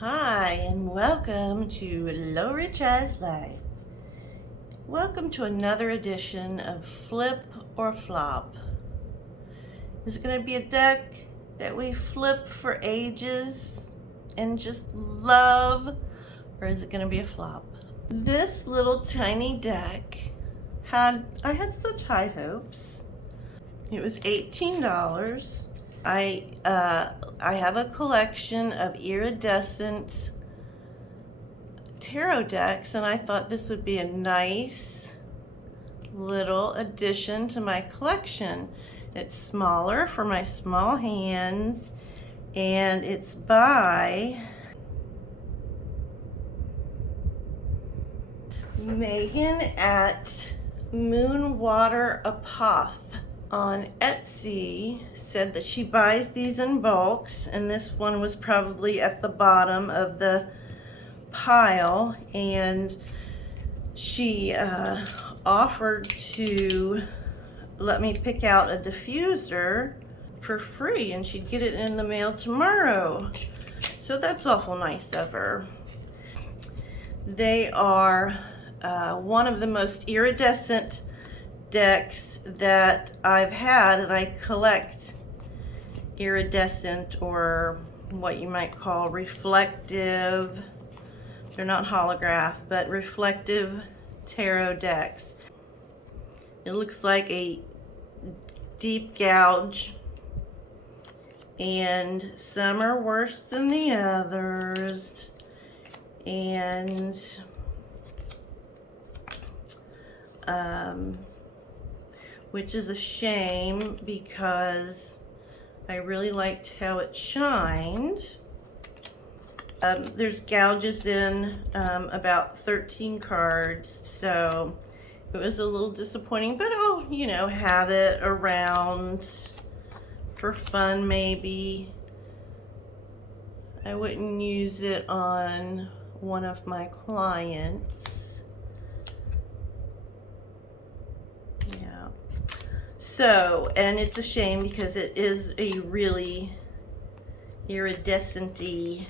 Hi, and welcome to Low Rich Eyes Life. Welcome to another edition of Flip or Flop. Is it going to be a deck that we flip for ages and just love, or is it going to be a flop? This little tiny deck I had such high hopes. It was $18. I have a collection of iridescent tarot decks, and I thought this would be a nice little addition to my collection. It's smaller for my small hands, and it's by Megan at Moonwater Apoth on Etsy. Said that she buys these in bulks, and this one was probably at the bottom of the pile, and she offered to let me pick out a diffuser for free, and she'd get it in the mail tomorrow. So that's awful nice of her. They are one of the most iridescent decks that I've had, and I collect iridescent, or what you might call reflective, they're not holograph, but reflective tarot decks. It looks like a deep gouge, and some are worse than the others, and which is a shame because I really liked how it shined. There's gouges in about 13 cards, so it was a little disappointing, but I'll, have it around for fun maybe. I wouldn't use it on one of my clients. Yeah. So, and it's a shame because it is a really iridescent-y,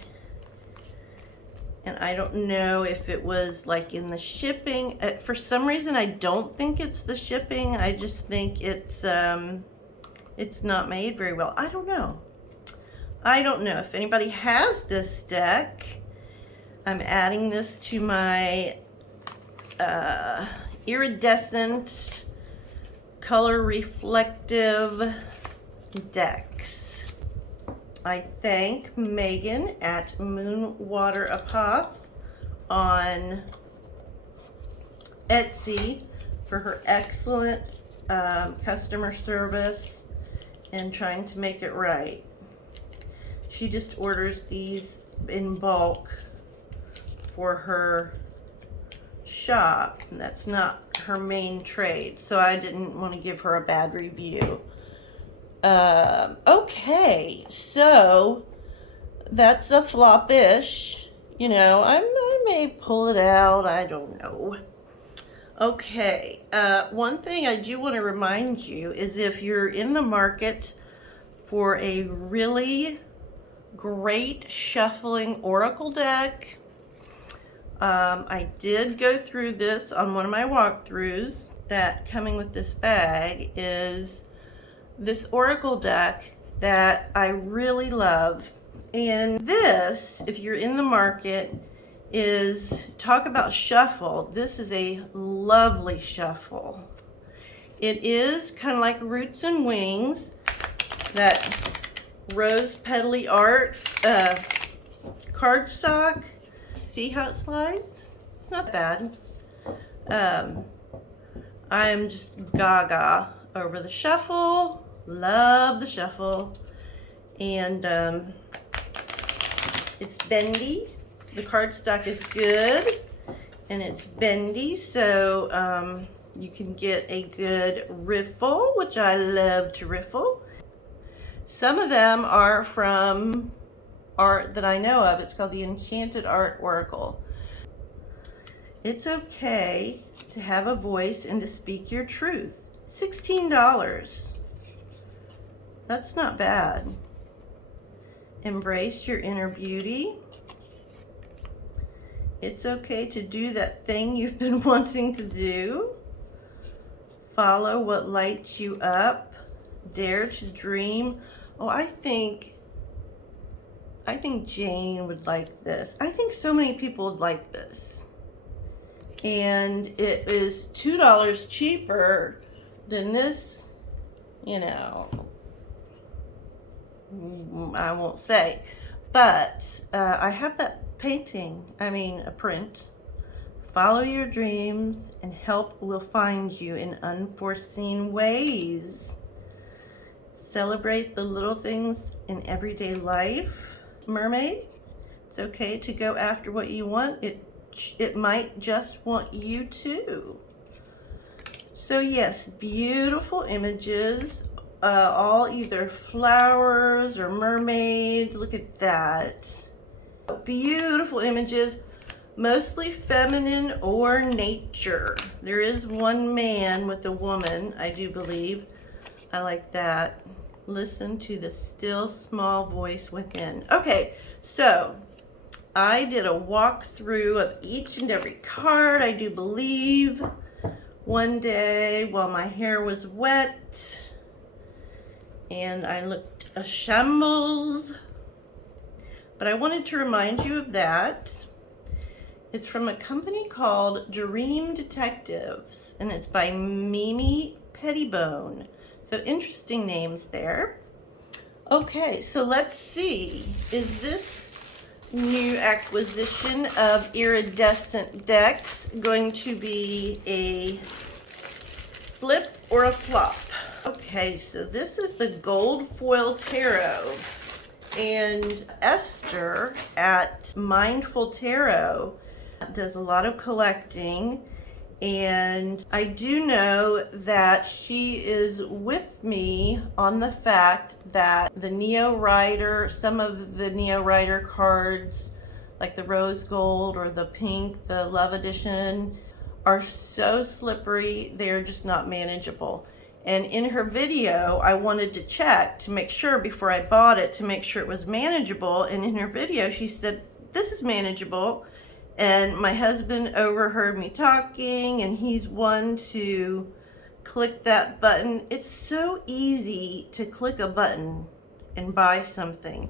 and I don't know if it was like in the shipping. For some reason, I don't think it's the shipping. I just think it's not made very well. I don't know. If anybody has this deck. I'm adding this to my iridescent color reflective decks. I thank Megan at Moonwater Apoth on Etsy for her excellent customer service and trying to make it right. She just orders these in bulk for her shop, and that's not her main trade, so I didn't want to give her a bad review. Okay, so that's a flop-ish. I may pull it out, I don't know. Okay, one thing I do want to remind you is if you're in the market for a really great shuffling oracle deck, I did go through this on one of my walkthroughs, that coming with this bag is this oracle deck that I really love. And this, if you're in the market, is, talk about shuffle. This is a lovely shuffle. It is kind of like Roots and Wings, that rose petally art cardstock. See how it slides? It's not bad. I'm just gaga over the shuffle. Love the shuffle. And it's bendy. The cardstock is good, and it's bendy, so you can get a good riffle, which I love to riffle. Some of them are from art that I know of. It's called the Enchanted Art Oracle. It's okay to have a voice and to speak your truth. $16. That's not bad. Embrace your inner beauty. It's okay to do that thing you've been wanting to do. Follow what lights you up. Dare to dream. Oh, I think Jane would like this. I think so many people would like this. And it is $2 cheaper than this, you know, I won't say. But I have that painting, a print. Follow your dreams and help will find you in unforeseen ways. Celebrate the little things in everyday life. Mermaid, it's okay to go after what you want. It might just want you too. So yes, beautiful images, all either flowers or mermaids. Look at that. Beautiful images, mostly feminine or nature. There is one man with a woman, I do believe. I like that. Listen to the still small voice within. Okay, so I did a walkthrough of each and every card, I do believe, one day while my hair was wet and I looked a shambles. But I wanted to remind you of that. It's from a company called Dream Detectives, and it's by Mimi Pettibone. So interesting names there. Okay, so let's see. Is this new acquisition of iridescent decks going to be a flip or a flop? Okay, so this is the gold foil tarot. And Esther at Mindful Tarot does a lot of collecting, and I do know that she is with me on the fact that the Neo Rider, some of the Neo Rider cards, like the rose gold or the pink, the love edition, are so slippery, they're just not manageable. And in her video, I wanted to check to make sure before I bought it, to make sure it was manageable. And in her video, she said, this is manageable. And my husband overheard me talking, and he's one to click that button. It's so easy to click a button and buy something.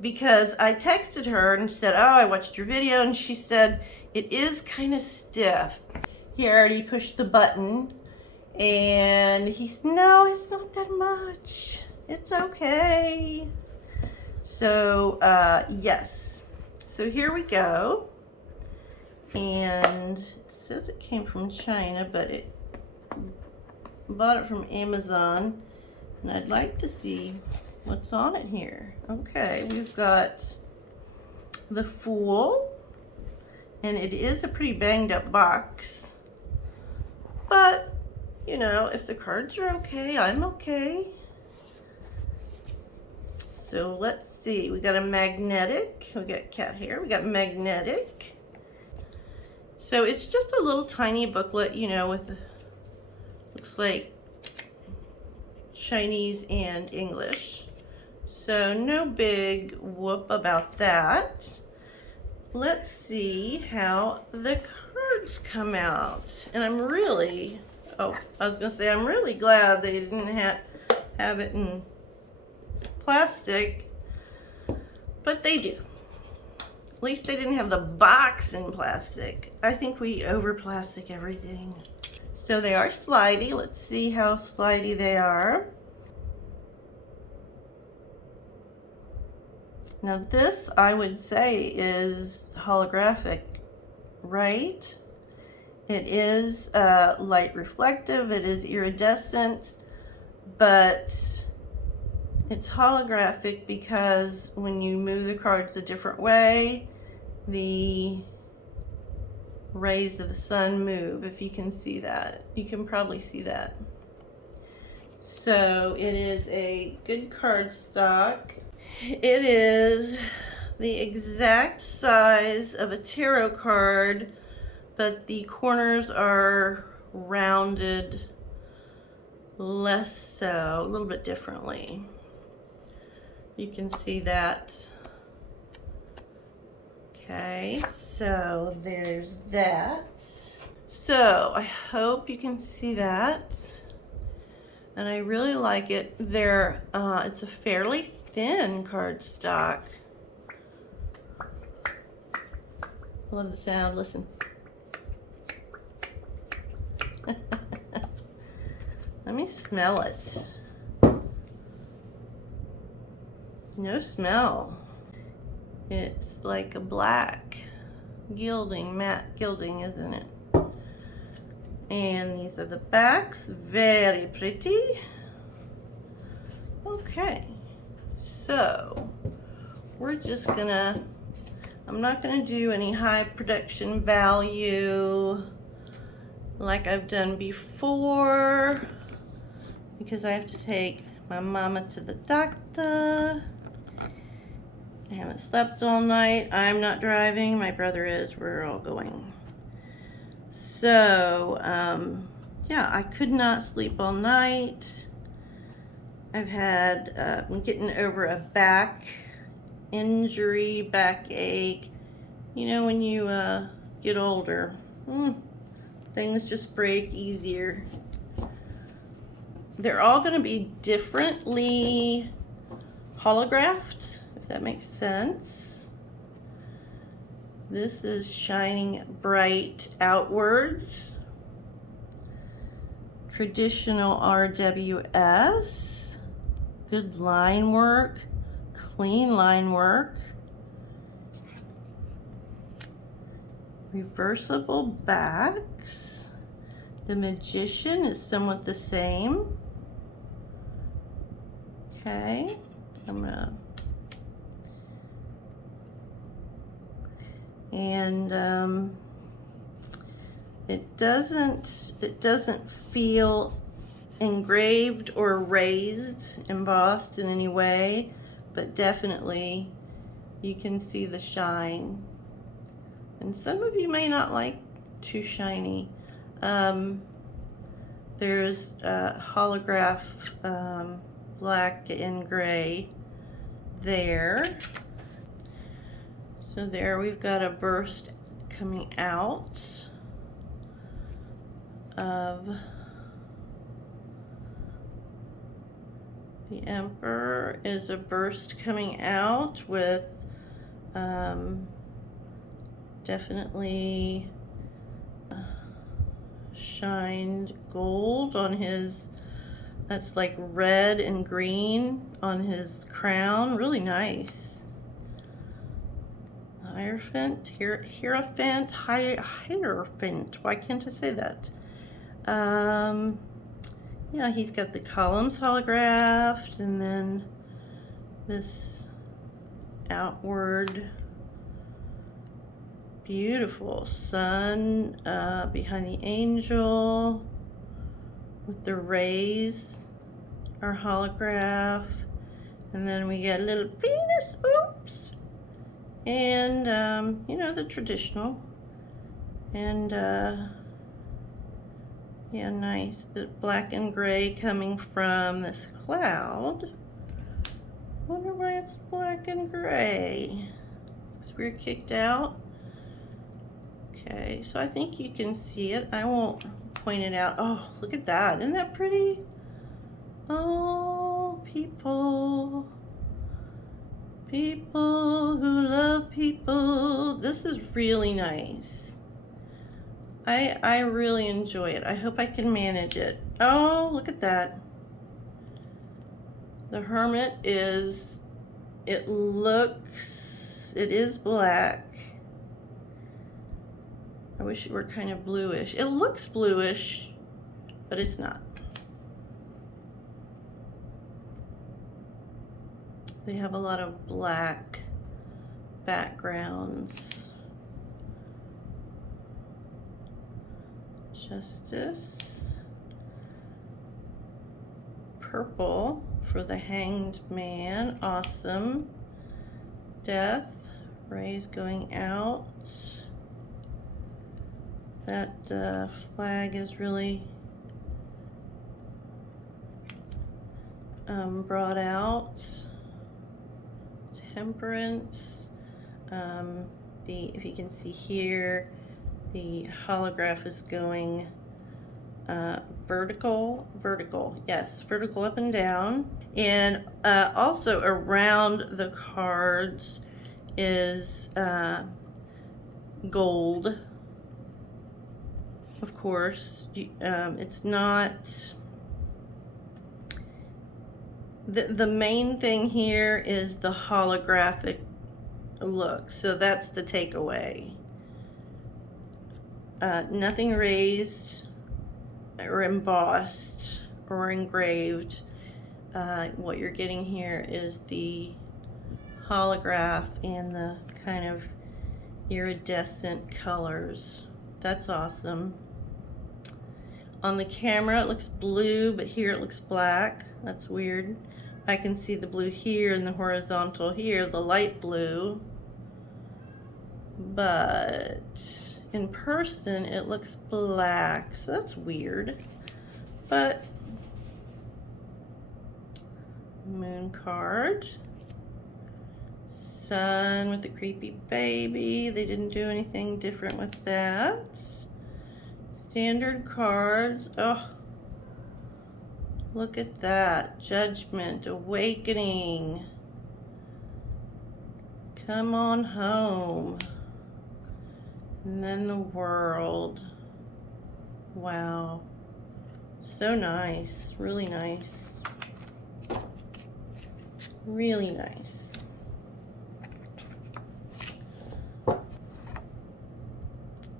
Because I texted her and said, oh, I watched your video. And she said, it is kind of stiff. He already pushed the button. And he's, no, it's not that much. It's okay. So, yes. So here we go. And it says it came from China, but it bought it from Amazon. And I'd like to see what's on it here. Okay, we've got the Fool. And it is a pretty banged up box. But you know, if the cards are okay, I'm okay. So let's see. We got a magnetic. We got cat hair. We got magnetic. So it's just a little tiny booklet, you know, with looks like Chinese and English. So no big whoop about that. Let's see how the cards come out. And I'm really, oh, I was gonna say, I'm really glad they didn't have it in plastic, but they do. At least they didn't have the box in plastic. I think we over plastic everything. So they are slidey. Let's see how slidey they are. Now this, I would say, is holographic, right? It is light reflective, it is iridescent, but it's holographic because when you move the cards a different way, the rays of the sun move, if you can see that. You can probably see that. So it is a good cardstock. It is the exact size of a tarot card, but the corners are rounded less so, a little bit differently. You can see that. Okay, so there's that. So I hope you can see that. And I really like it. It's a fairly thin cardstock. I love the sound, listen. Let me smell it. No smell. It's like a black gilding, matte gilding, isn't it? And these are the backs, very pretty. Okay, so we're just gonna, I'm not gonna do any high production value like I've done before because I have to take my mama to the doctor. I haven't slept all night. I'm not driving, my brother is, we're all going. So, yeah, I could not sleep all night. I've had, I'm getting over a back injury, backache. You know, when you get older, things just break easier. They're all going to be differently holographed, if that makes sense. This is shining bright outwards. Traditional RWS. Good line work, clean line work. Reversible backs. The Magician is somewhat the same. Okay, I'm gonna, and it doesn't feel engraved or raised, embossed in any way, but definitely you can see the shine. And some of you may not like too shiny. There's holograph black and gray there. So there we've got a burst coming out of the Emperor, is a burst coming out with definitely shined gold on his, that's like red and green on his crown, really nice. Hierophant, Hierophant, why can't I say that? Yeah, he's got the columns holographed, and then this outward beautiful sun behind the angel with the rays are holograph, and then we get a little penis, oops, and you know, the traditional, and yeah, nice. The black and gray coming from this cloud. Wonder why it's black and gray. It's because we were kicked out. Okay, so I think you can see it. I won't point it out. Oh, look at that. Isn't that pretty? Oh, people. People who love people. This is really nice. I really enjoy it. I hope I can manage it. Oh, look at that. The Hermit is, it is black. I wish it were kind of bluish. It looks bluish, but it's not. They have a lot of black backgrounds. Justice. Purple for the Hanged Man, awesome. Death, rays going out. That flag is really brought out. Temperance, the if you can see here, the holograph is going vertical, yes, vertical up and down. And also around the cards is gold, of course. It's not, the main thing here is the holographic look, so that's the takeaway. Nothing raised or embossed or engraved. What you're getting here is the holograph and the kind of iridescent colors. That's awesome. On the camera it looks blue, but here it looks black. That's weird. I can see the blue here and the horizontal here, the light blue. But in person it looks black, so that's weird. But moon card, sun with the creepy baby. They didn't do anything different with that. Standard cards. Oh, look at that. Judgment, awakening, come on home, and then the world. Wow, so nice, really nice, really nice.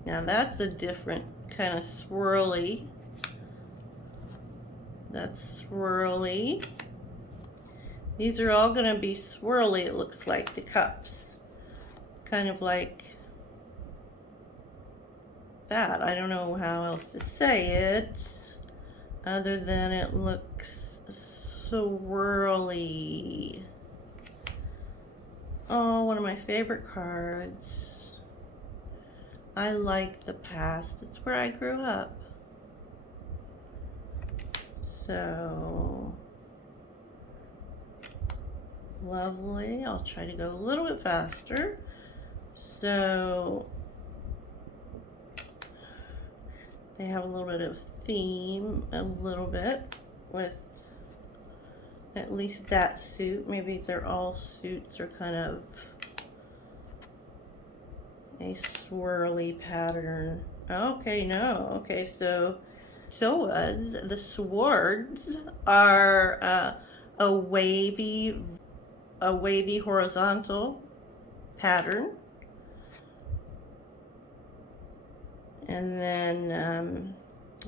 Now that's a different kind of swirly. That's swirly. These are all going to be swirly, it looks like, the cups. Kind of like that. I don't know how else to say it other than it looks swirly. Oh, one of my favorite cards. I like the past. It's where I grew up. So lovely. I'll try to go a little bit faster. So they have a little bit of theme, a little bit, with at least that suit. Maybe they're all suits are kind of a swirly pattern. Okay, no. Okay, so swords, the swords are a wavy horizontal pattern. And then,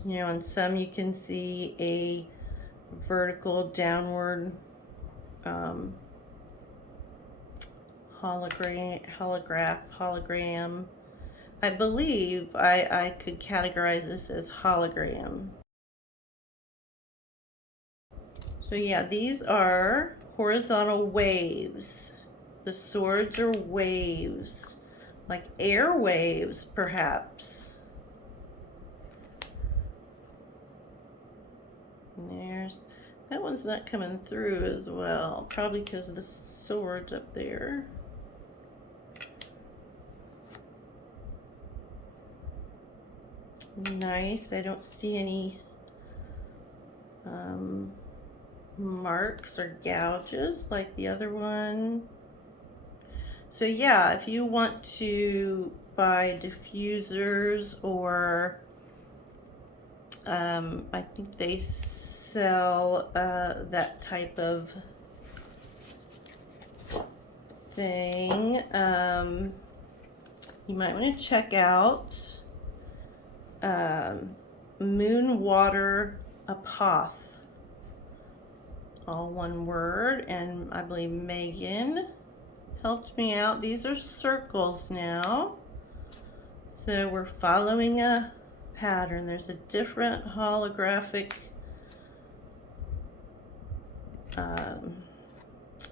you know, on some you can see a vertical downward hologram. I believe I could categorize this as hologram. So yeah, these are horizontal waves. The swords are waves, like air waves, perhaps. And there's, that one's not coming through as well, probably because of the swords up there. Nice. I don't see any marks or gouges like the other one. So yeah, if you want to buy diffusers, or I think they sell that type of thing, you might want to check out Moon Water Apoth, all one word, and I believe Megan helped me out. These are circles now, so we're following a pattern. There's a different holographic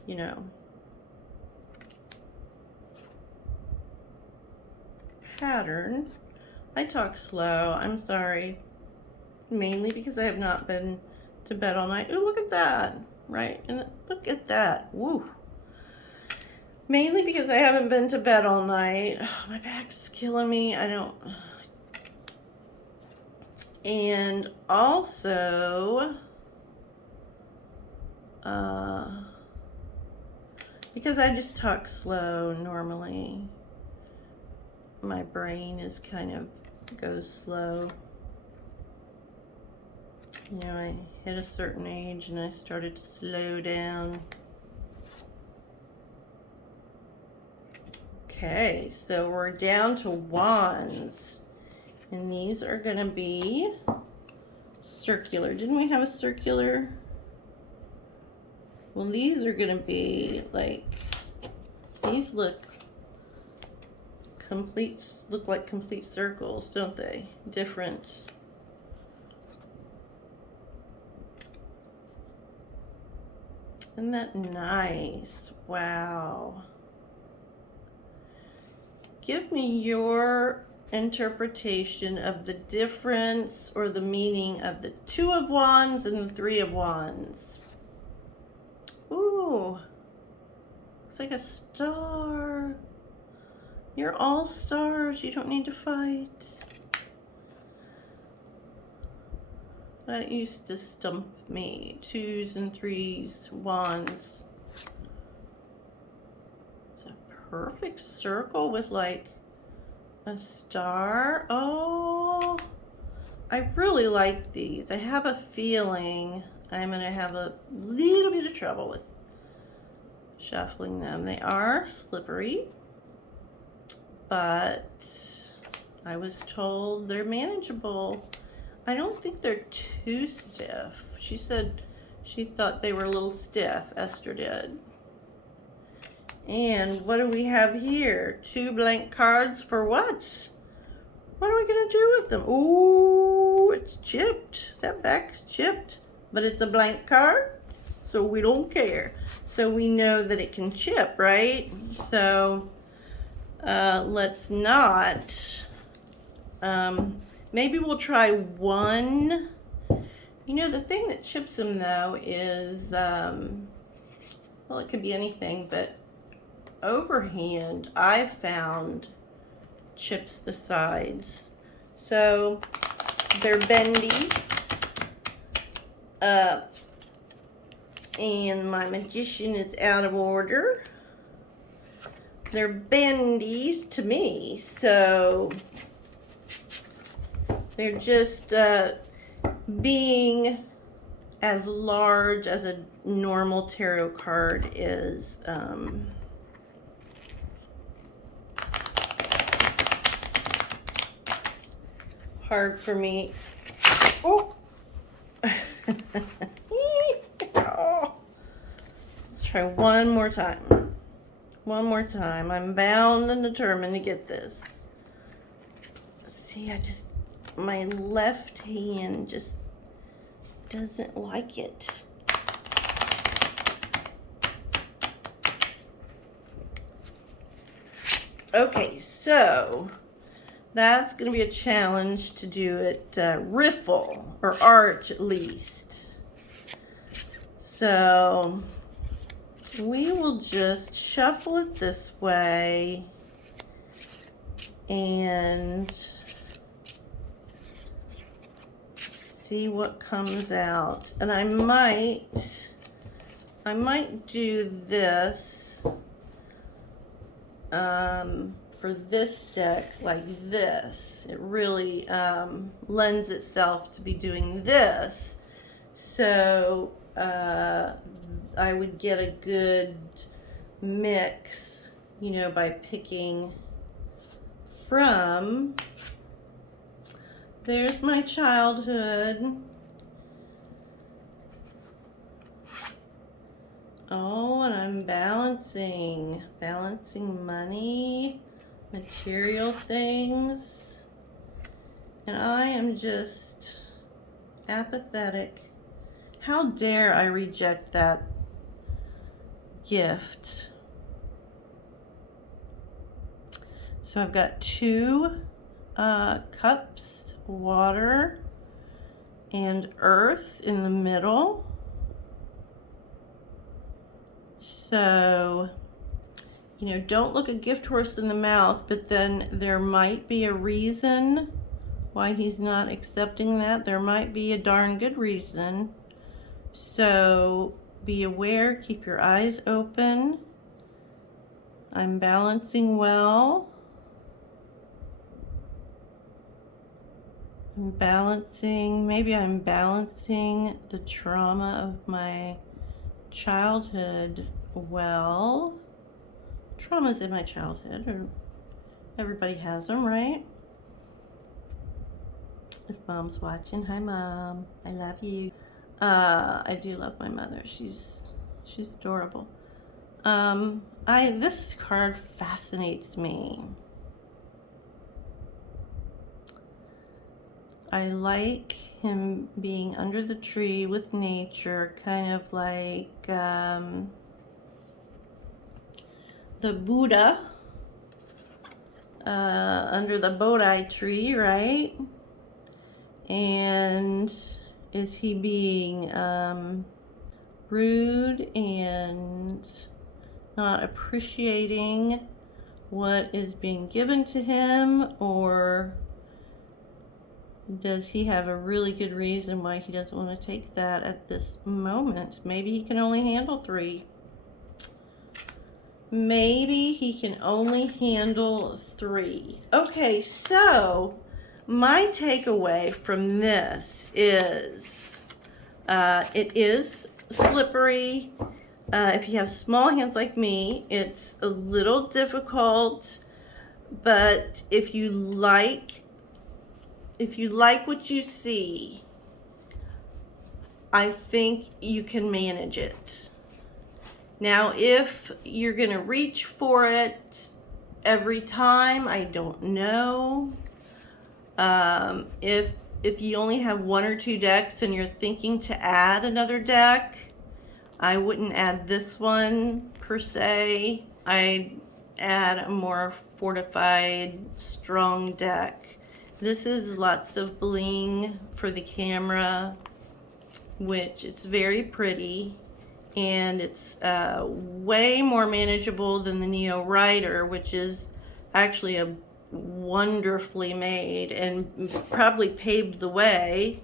you know, pattern. I talk slow, I'm sorry, mainly because I have not been to bed all night. Oh, look at that, right? And look at that, woo. Mainly because I haven't been to bed all night. Oh, my back's killing me. And also, because I just talk slow normally. My brain is kind of goes slow. You know, I hit a certain age and I started to slow down. Okay, so we're down to wands. And these are gonna be circular. Didn't we have a circular? Well, these are gonna be like, these look like complete circles, don't they? Different. Isn't that nice? Wow. Give me your interpretation of the difference or the meaning of the Two of Wands and the Three of Wands. Ooh, looks like a star. You're all stars. You don't need to fight. That used to stump me. Twos and threes, wands. It's a perfect circle with like a star. Oh, I really like these. I have a feeling I'm gonna have a little bit of trouble with shuffling them. They are slippery, but I was told they're manageable. I don't think they're too stiff. She said she thought they were a little stiff, Esther did. And what do we have here? 2 blank cards for what? What are we gonna do with them? Ooh, it's chipped. That back's chipped, but it's a blank card, so we don't care. So we know that it can chip, right? So let's not. Maybe we'll try one. You know, the thing that chips them though is, well, it could be anything, but overhand, I found chips the sides. So they're bendy. And my magician is out of order. They're bendy to me, so they're just being as large as a normal tarot card is. Hard for me. Oh. Oh. Let's try one more time. One more time. I'm bound and determined to get this. See, my left hand just doesn't like it. Okay, so that's going to be a challenge to do it riffle or art at least. So we will just shuffle it this way and see what comes out. And I might do this for this deck like this. It really lends itself to be doing this. So I would get a good mix, you know, by picking from. There's my childhood. Oh, and I'm balancing money, material things, and I am just apathetic. How dare I reject that gift? So I've got 2 cups, water and earth in the middle. So you know, don't look a gift horse in the mouth, but then there might be a reason why he's not accepting that. There might be a darn good reason. So be aware, keep your eyes open. I'm balancing well. Maybe I'm balancing the trauma of my childhood well. Traumas in my childhood, or everybody has them, right? If mom's watching, hi mom, I love you. I do love my mother. She's adorable. This card fascinates me. I like him being under the tree with nature, kind of like the Buddha under the Bodhi tree, right? And is he being rude and not appreciating what is being given to him, or does he have a really good reason why he doesn't want to take that at this moment? Maybe he can only handle 3. Maybe he can only handle 3. Okay, so my takeaway from this is it is slippery. If you have small hands like me, it's a little difficult, but if you like what you see, I think you can manage it. Now, if you're gonna reach for it every time, I don't know. If you only have 1 or 2 decks and you're thinking to add another deck, I wouldn't add this one per se. I'd add a more fortified, strong deck. This is lots of bling for the camera, which is very pretty, and it's way more manageable than the Neo Rider, which is actually a wonderfully made and probably paved the way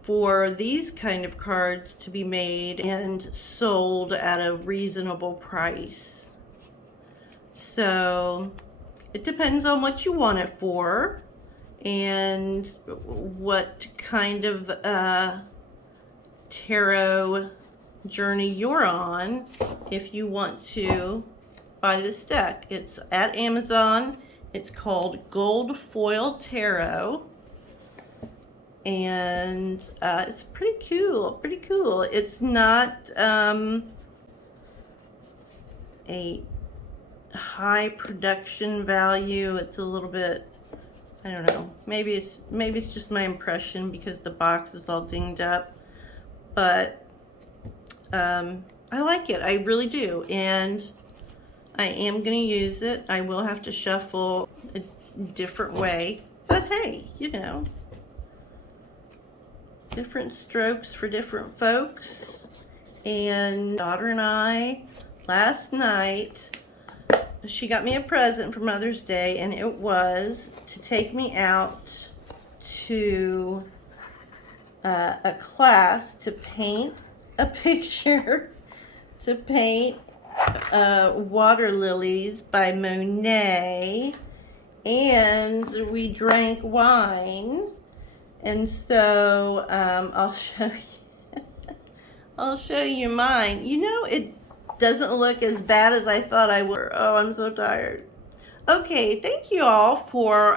for these kind of cards to be made and sold at a reasonable price. So it depends on what you want it for and what kind of tarot journey you're on. If you want to buy this deck, it's at Amazon. It's called Gold Foil Tarot, and it's pretty cool. It's not a high production value. It's a little bit, I don't know, maybe it's just my impression because the box is all dinged up, but I like it. I really do, and I am going to use it. I will have to shuffle a different way, but hey, you know, different strokes for different folks. And daughter and I, last night, she got me a present for Mother's Day, and it was to take me out to a class to paint a picture, to paint water lilies by Monet, and we drank wine. And so I'll show you mine. You know, it doesn't look as bad as I thought I would. Oh, I'm so tired. Okay, thank you all for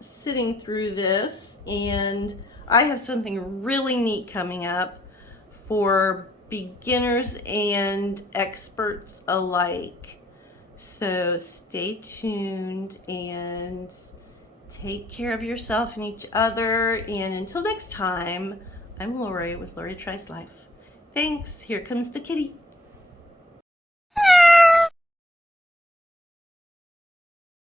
sitting through this, and I have something really neat coming up for beginners and experts alike. So stay tuned and take care of yourself and each other. And until next time, I'm Lori with Lori Tries Life. Thanks. Here comes the kitty.